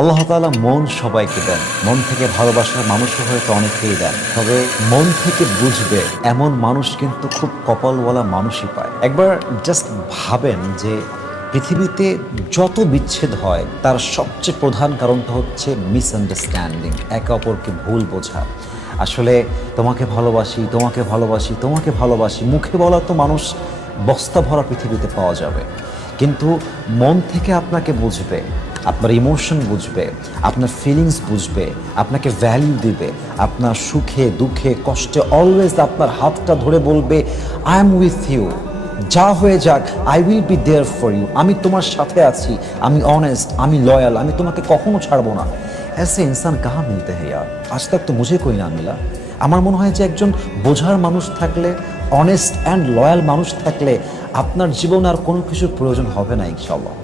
আল্লাহ তাআলা মন সবাইকে দেন, মন থেকে ভালোবাসার মানুষও হয়তো অনেককেই দেন, তবে মন থেকে বুঝবে এমন মানুষ কিন্তু খুব কপালওয়ালা মানুষই পায়। একবার জাস্ট ভাবেন যে পৃথিবীতে যত বিচ্ছেদ হয় তার সবচেয়ে প্রধান কারণটা হচ্ছে মিসআন্ডারস্ট্যান্ডিং, একে অপরকে ভুল বোঝা। আসলে তোমাকে ভালোবাসি, তোমাকে ভালোবাসি, তোমাকে ভালোবাসি, মুখে বলা তো মানুষ বস্তা ভরা পৃথিবীতে পাওয়া যাবে, কিন্তু মন থেকে আপনাকে বুঝবে, আপনার ইমোশন বুঝবে, আপনার ফিলিংস বুঝবে, আপনাকে ভ্যালু দিবে, আপনার সুখে দুঃখে কষ্টে অলওয়েজ আপনার হাতটা ধরে বলবে আই এম উইথ ইউ, যা হয়ে যাক I will be there for you, আমি তোমার সাথে আছি, আমি অনেস্ট, আমি লয়াল, আমি তোমাকে কখনো ছাড়বো না। ऐसे इंसान कहाँ मिलते हैं यार, आज तक तो मुझे कोई ना मिला। আমার মনে হয় যে একজন বোঝার মানুষ থাকলে, অনেস্ট অ্যান্ড লয়াল মানুষ থাকলে আপনার জীবনে আর কোনো কিছুর প্রয়োজন হবে না ইনশাআল্লাহ।